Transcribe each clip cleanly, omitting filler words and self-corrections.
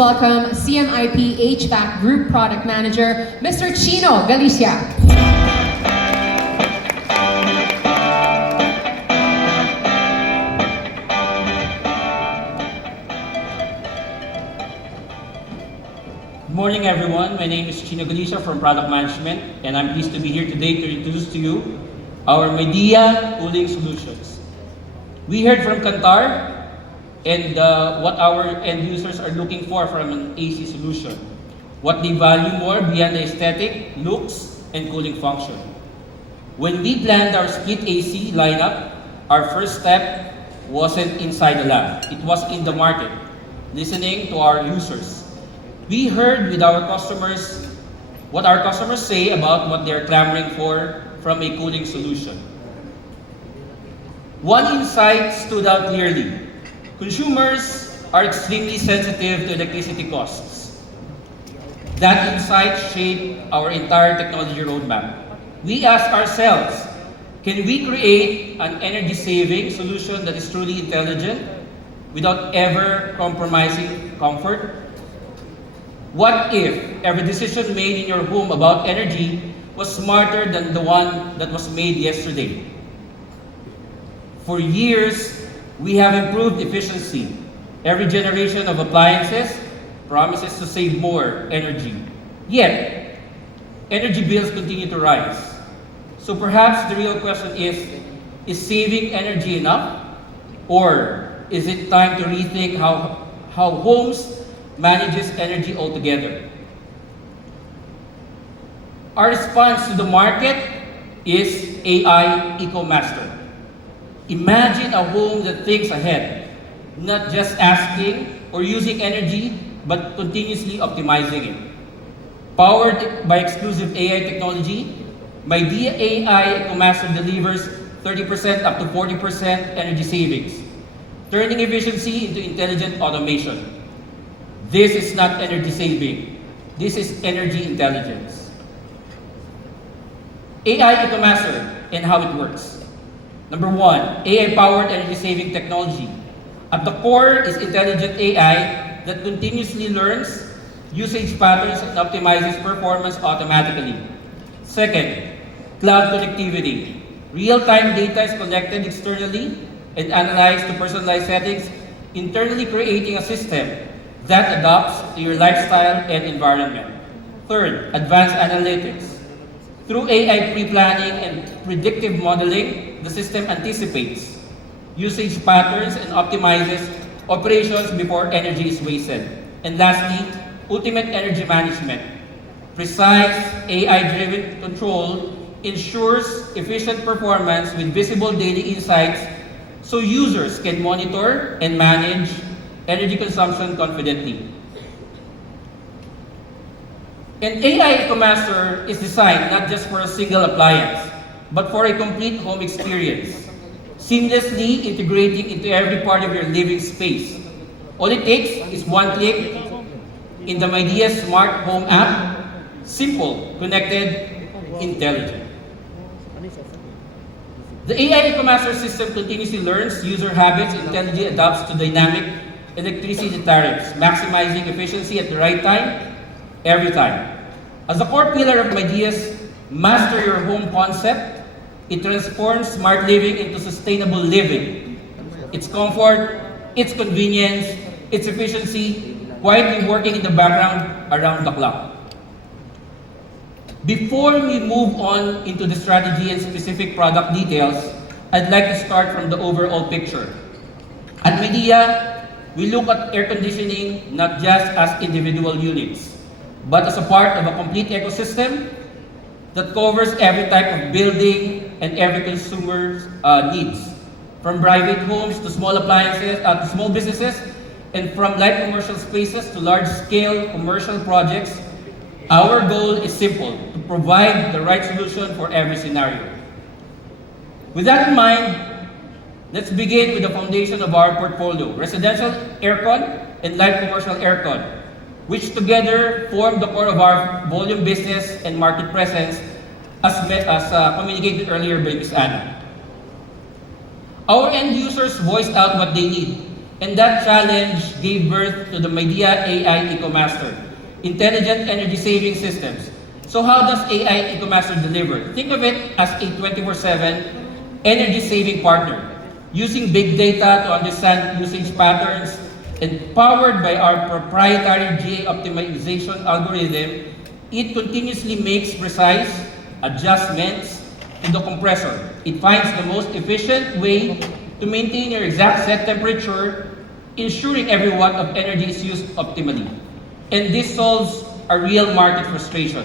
Welcome CMIP HVAC Group Product Manager, Mr. Chino Galicia. Good morning, everyone. My name is Chino Galicia from Product Management, and I'm pleased to be here today to introduce to you our Medea Cooling Solutions. We heard from Kantar and what our end users are looking for from an AC solution. What they value more beyond the aesthetic, looks, and cooling function. When we planned our split AC lineup, our first step wasn't inside the lab. It was in the market, listening to our users. We heard with our customers what our customers say about what they're clamoring for from a cooling solution. One insight stood out clearly. Consumers are extremely sensitive to electricity costs. That insight shaped our entire technology roadmap. We asked ourselves, can we create an energy-saving solution that is truly intelligent without ever compromising comfort? What if every decision made in your home about energy was smarter than the one that was made yesterday? For years, we have improved efficiency. Every generation of appliances promises to save more energy. Yet, energy bills continue to rise. So perhaps the real question is saving energy enough? Or is it time to rethink how homes manages energy altogether? Our response to the market is AI EcoMaster. Imagine a home that thinks ahead, not just asking or using energy, but continuously optimizing it. Powered by exclusive AI technology, Medea AI EcoMaster delivers 30% up to 40% energy savings, turning efficiency into intelligent automation. This is not energy saving. This is energy intelligence. AI EcoMaster and how it works. Number one, AI-powered energy-saving technology. At the core is intelligent AI that continuously learns usage patterns and optimizes performance automatically. Second, cloud connectivity. Real-time data is collected externally and analyzed to personalized settings, internally creating a system that adapts to your lifestyle and environment. Third, advanced analytics. Through AI pre-planning and predictive modeling, the system anticipates usage patterns and optimizes operations before energy is wasted. And lastly, ultimate energy management. Precise AI-driven control ensures efficient performance with visible daily insights so users can monitor and manage energy consumption confidently. And AI EcoMaster is designed not just for a single appliance, but for a complete home experience, seamlessly integrating into every part of your living space. All it takes is one click in the Medea Smart Home app. Simple, connected, intelligent. The AI EcoMaster system continuously learns user habits and intelligently adapts to dynamic electricity tariffs, maximizing efficiency at the right time, every time. As a core pillar of Medea's Master Your Home concept, it transforms smart living into sustainable living. Its comfort, its convenience, its efficiency, quietly working in the background around the clock. Before we move on into the strategy and specific product details, I'd like to start from the overall picture. At Medea, we look at air conditioning not just as individual units, but as a part of a complete ecosystem that covers every type of building and every consumer's needs. From private homes to small appliances, to small businesses, and from light commercial spaces to large-scale commercial projects, our goal is simple, to provide the right solution for every scenario. With that in mind, let's begin with the foundation of our portfolio, residential aircon and light commercial aircon, which together form the core of our volume business and market presence as communicated earlier by Ms. Anna. Our end users voiced out what they need. And that challenge gave birth to the Midea AI EcoMaster, Intelligent Energy Saving Systems. So how does AI EcoMaster deliver? Think of it as a 24/7 energy saving partner, using big data to understand usage patterns and powered by our proprietary GA optimization algorithm. It continuously makes precise adjustments to the compressor. It finds the most efficient way to maintain your exact set temperature, ensuring every watt of energy is used optimally. And this solves a real market frustration.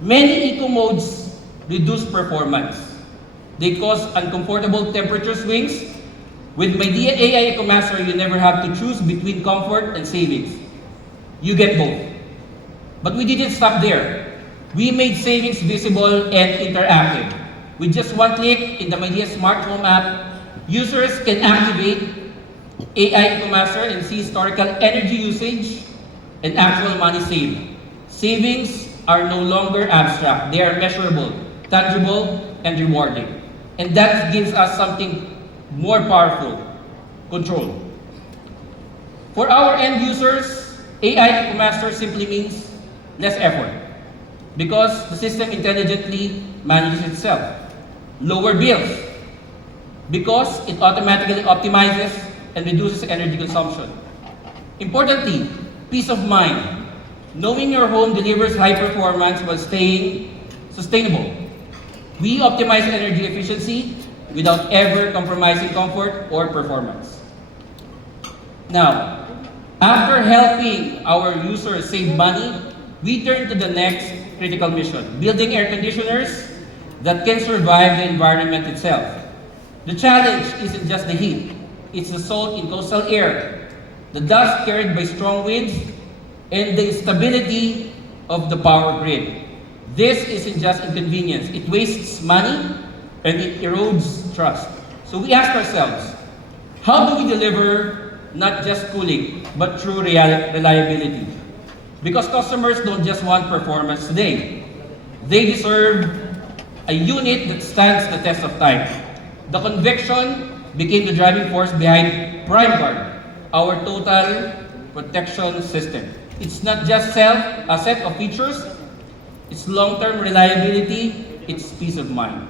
Many eco modes reduce performance. They cause uncomfortable temperature swings. With Midea AI EcoMaster, you never have to choose between comfort and savings. You get both. But we didn't stop there. We made savings visible and interactive. With just one click in the Midea Smart Home app, users can activate AI EcoMaster and see historical energy usage and actual money saved. Savings are no longer abstract. They are measurable, tangible, and rewarding. And that gives us something more powerful, control. For our end users, AI EcoMaster simply means less effort because the system intelligently manages itself. Lower bills because it automatically optimizes and reduces energy consumption. Importantly, peace of mind, knowing your home delivers high performance while staying sustainable. We optimize energy efficiency without ever compromising comfort or performance. Now, after helping our users save money, we turn to the next critical mission, building air conditioners that can survive the environment itself. The challenge isn't just the heat, it's the salt in coastal air, the dust carried by strong winds, and the instability of the power grid. This isn't just inconvenience, it wastes money and it erodes trust. So we ask ourselves, how do we deliver not just cooling, but true reliability? Because customers don't just want performance today. They deserve a unit that stands the test of time. The conviction became the driving force behind PrimeGuard, our total protection system. It's not just a set of features, it's long-term reliability, it's peace of mind.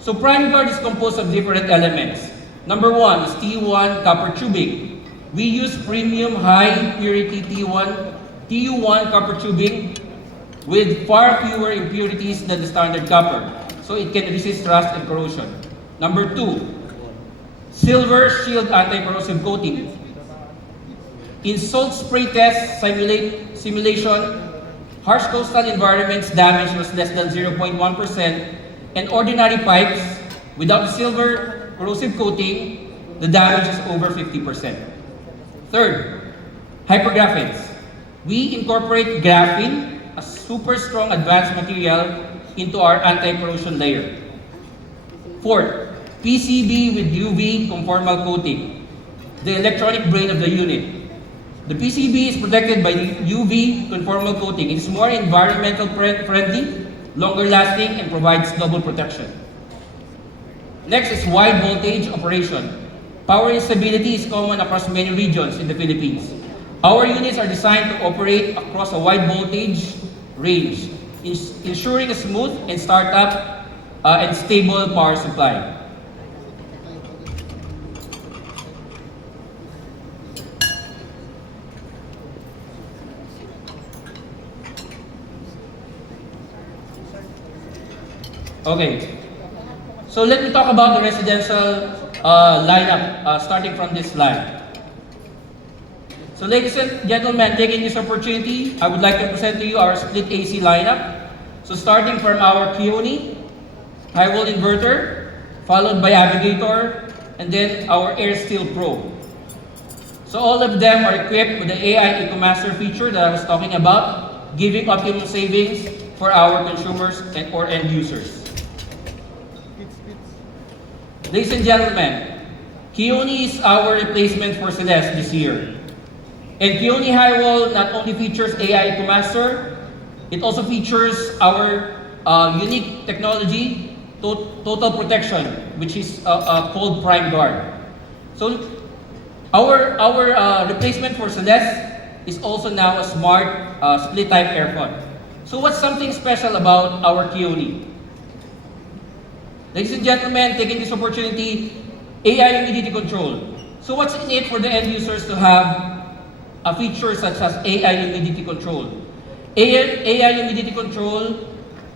So PrimeGuard is composed of different elements. Number one is T1 copper tubing. We use premium high purity TU1 copper tubing with far fewer impurities than the standard copper, so it can resist rust and corrosion. Number two, Silver Shield anti-corrosive coating. In salt spray test simulation, harsh coastal environments damage was less than 0.1%, and ordinary pipes without silver corrosive coating, the damage is over 50%. Third, hypergraphene. We incorporate graphene, a super strong advanced material, into our anti-corrosion layer. Fourth, PCB with UV conformal coating, the electronic brain of the unit. The PCB is protected by UV conformal coating. It is more environmental friendly, longer lasting, and provides double protection. Next is wide voltage operation. Power instability is common across many regions in the Philippines. Our units are designed to operate across a wide voltage range, ensuring a smooth and startup and stable power supply. Okay, so let me talk about the residential lineup starting from this slide. So ladies and gentlemen, taking this opportunity, I would like to present to you our split AC lineup. So starting from our Keone high volt inverter, followed by Navigator, and then our AirSteel Pro. So all of them are equipped with the AI EcoMaster feature that I was talking about, giving optimum savings for our consumers or end users. Ladies and gentlemen, Keone is our replacement for Celeste this year. And Keone Highwall not only features AI EcoMaster, it also features our unique technology, total protection, which is called PrimeGuard. So Our replacement for Celeste is also now a smart split type aircon. So what's something special about our Kioni? Ladies and gentlemen, taking this opportunity, AI humidity control. So what's in it for the end users to have a feature such as AI humidity control? AI humidity control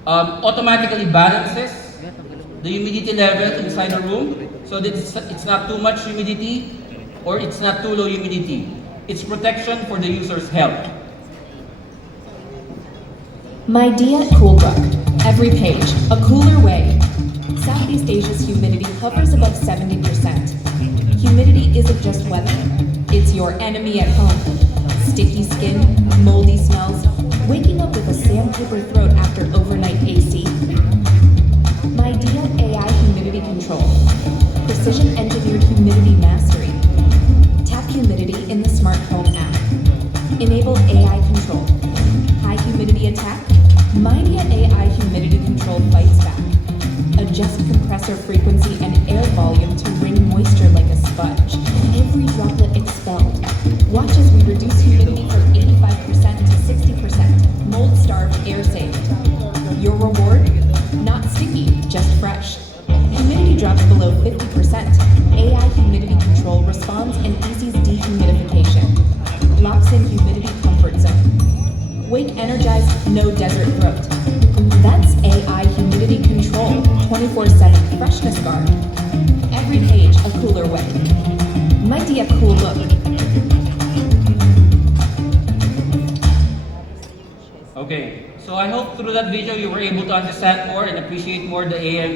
automatically balances the humidity level inside a room so that it's not too much humidity or it's not too low humidity. It's protection for the user's health. Midea Coolbrook. Every page, a cooler way. Southeast Asia's humidity hovers above 70%. Humidity isn't just weather, it's your enemy at home. Sticky skin, moldy smells, waking up with a sandpaper throat after overnight AC. Midea AI Humidity Control. Precision engineered humidity mastery. Tap humidity in the smart home app. Enable AI control. High humidity attack? Midea AI Humidity Control fights back. Adjust compressor frequency and air volume to wring moisture like a sponge. Every droplet expelled. Watch as we reduce humidity from 85% to 60%. Mold-starved, air-safe. Your reward? Not sticky, just fresh. Humidity drops below 50%. AI humidity control responds and eases dehumidification. Locks in humidity comfort zone. Wake energized, no desert throat. That's AI humidity control, 24/7 freshness guard. Every page a cooler way. Midea Cool Look. Okay, so I hope through that video you were able to understand more and appreciate more the AI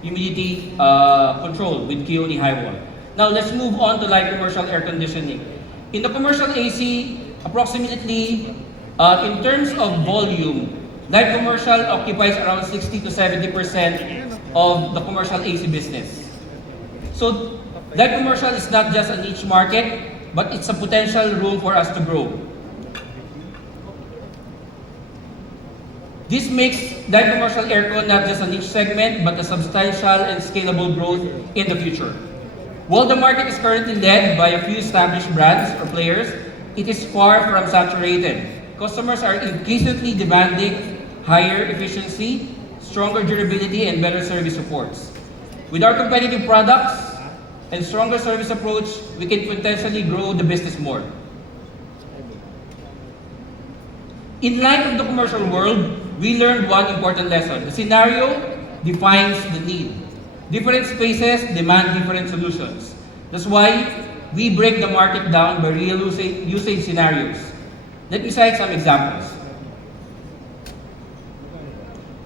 humidity control with Kioni High Wall. Now let's move on to light commercial air conditioning. In the commercial AC, approximately in terms of volume, light commercial occupies around 60 to 70% of the commercial AC business. So light commercial is not just a niche market, but it's a potential room for us to grow. This makes light commercial aircon not just a niche segment, but a substantial and scalable growth in the future. While the market is currently led by a few established brands or players, it is far from saturated. Customers are increasingly demanding higher efficiency, stronger durability, and better service supports. With our competitive products and stronger service approach, we can potentially grow the business more. In light of the commercial world, we learned one important lesson. The scenario defines the need. Different spaces demand different solutions. That's why we break the market down by real usage scenarios. Let me cite some examples.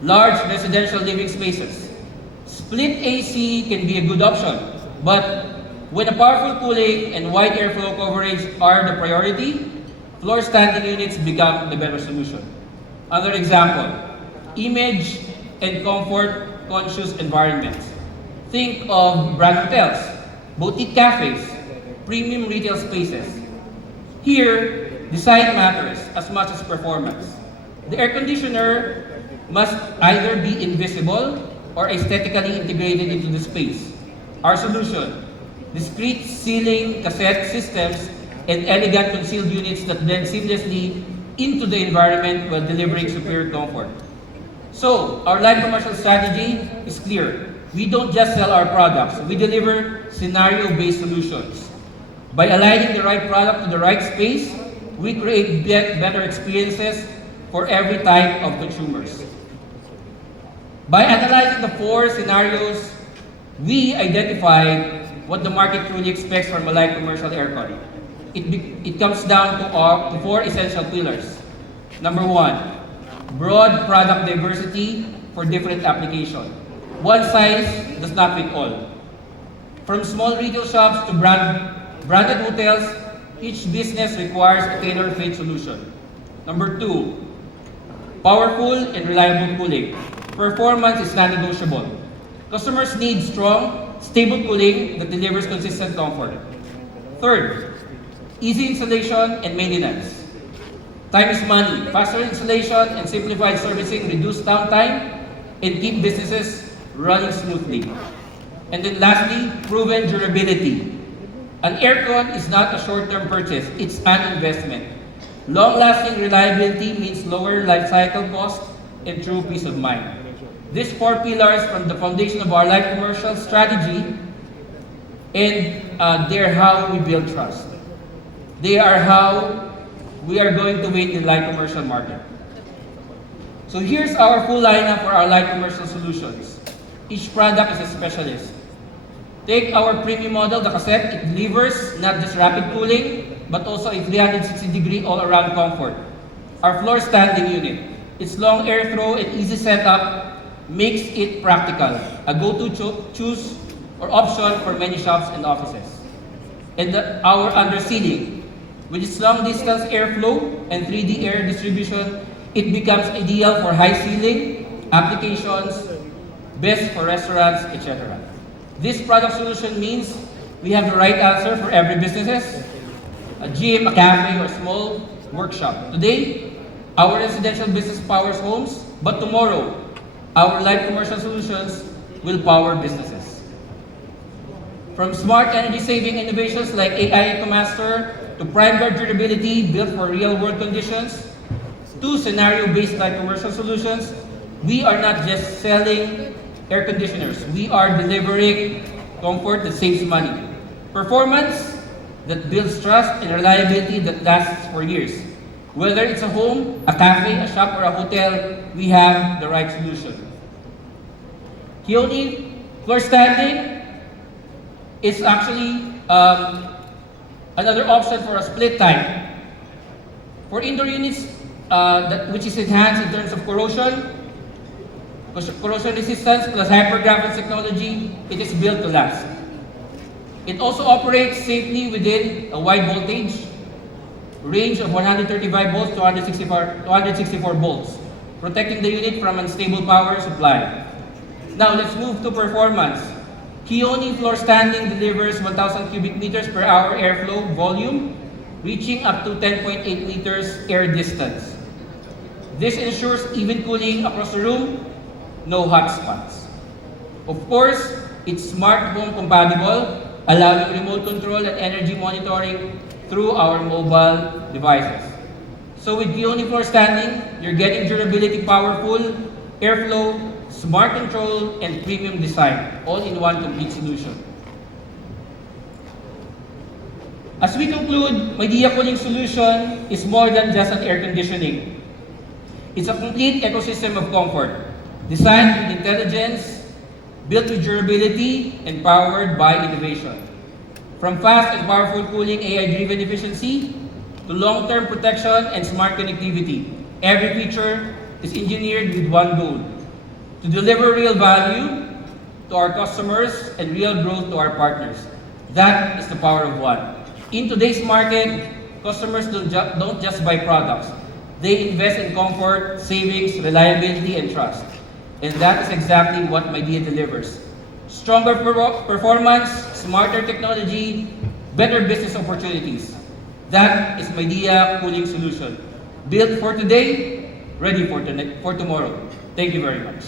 Large residential living spaces. Split AC can be a good option, but when a powerful cooling and wide airflow coverage are the priority, floor standing units become the better solution. Another example, image and comfort conscious environments. Think of brand hotels, boutique cafes, premium retail spaces. Here, design matters as much as performance. The air conditioner must either be invisible or aesthetically integrated into the space. Our solution, discrete ceiling cassette systems and elegant concealed units that blend seamlessly into the environment while delivering superior comfort. So, our light commercial strategy is clear. We don't just sell our products, we deliver scenario-based solutions. By aligning the right product to the right space, we create better experiences for every type of consumers. By analyzing the 4 scenarios, we identified what the market truly expects from a light commercial aircon. It comes down to 4 essential pillars. Number 1, broad product diversity for different applications. One size does not fit all. From small retail shops to branded hotels, each business requires a tailor-fit solution. Number 2, powerful and reliable cooling. Performance is non-negotiable. Customers need strong, stable cooling that delivers consistent comfort. Third, easy installation and maintenance. Time is money. Faster installation and simplified servicing reduce downtime and keep businesses running smoothly. And then lastly, proven durability. An aircon is not a short-term purchase, it's an investment. Long-lasting reliability means lower life cycle cost and true peace of mind. These four pillars from the foundation of our light commercial strategy, and they're how we build trust. They are how we are going to win the light commercial market. So here's our full lineup for our light commercial solutions. Each product is a specialist. Take our premium model, the cassette. It delivers not just rapid cooling, but also a 360-degree all-around comfort. Our floor standing unit. Its long airthrow and easy setup makes it practical, a go-to choose or option for many shops and offices. And our under seating. With its long distance airflow and 3D air distribution, it becomes ideal for high ceiling applications, best for restaurants, etc. This product solution means we have the right answer for every businesses, a gym, a cafe, or small workshop. Today, our residential business powers homes, but tomorrow, our light commercial solutions will power businesses. From smart energy-saving innovations like AI EcoMaster to prime guard durability built for real-world conditions, to scenario-based light commercial solutions, we are not just selling air conditioners. We are delivering comfort that saves money, performance that builds trust, and reliability that lasts for years. Whether it's a home, a cafe, a shop, or a hotel, we have the right solution. Keone floor standing is actually another option for a split type. For indoor units, which is enhanced in terms of corrosion resistance plus hypergraphics technology, it is built to last. It also operates safely within a wide voltage range of 135 volts to 264 volts, protecting the unit from unstable power supply. Now let's move to performance. Keone floor standing delivers 1,000 cubic meters per hour airflow volume, reaching up to 10.8 meters air distance. This ensures even cooling across the room, no hot spots. Of course, it's smart home compatible, allowing remote control and energy monitoring through our mobile devices. So with Keone floor standing, you're getting durability, powerful, airflow, smart control, and premium design, all in one complete solution. As we conclude, Midea Cooling Solution is more than just an air conditioning. It's a complete ecosystem of comfort, designed with intelligence, built with durability, and powered by innovation. From fast and powerful cooling AI-driven efficiency to long-term protection and smart connectivity, every feature is engineered with one goal: to deliver real value to our customers and real growth to our partners. That is the power of one. In today's market, customers don't just buy products. They invest in comfort, savings, reliability, and trust. And that is exactly what Midea delivers. Stronger performance, smarter technology, better business opportunities. That is Midea Cooling Solution. Built for today, ready for tomorrow. Thank you very much.